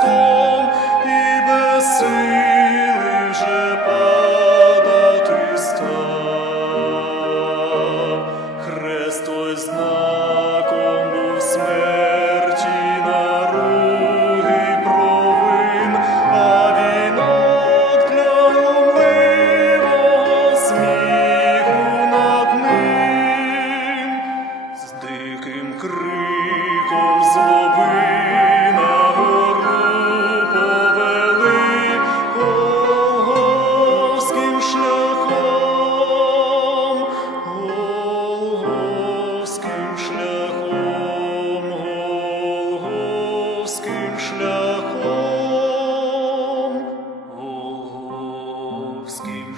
storm, he besings.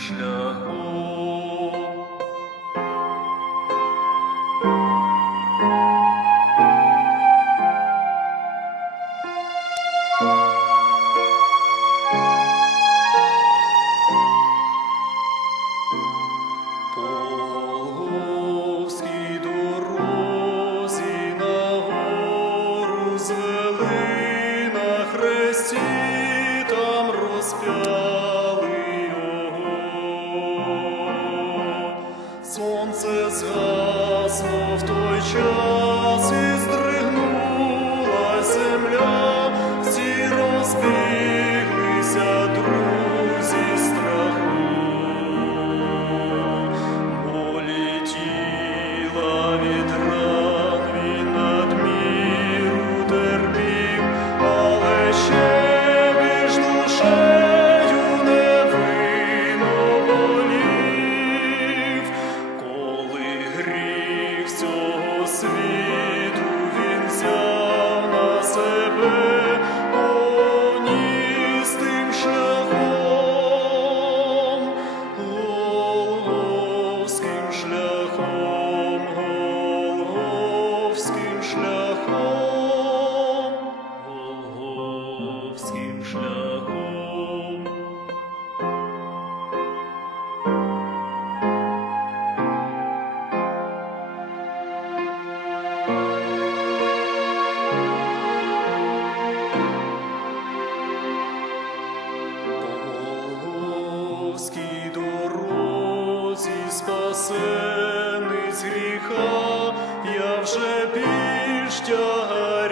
szlachu. сонце згасло в той час і здригнула земля всі розбіг. царським шляхом. Повській дорозі спасений з гріха, я вже піштя.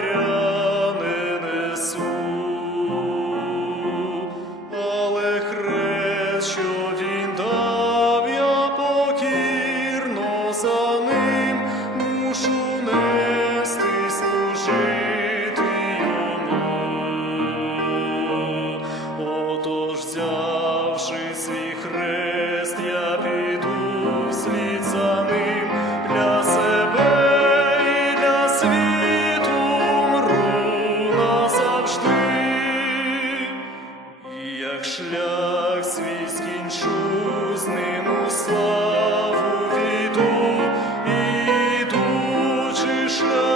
шлях свій скінчу, з ним у славу віду, ідучи шлях.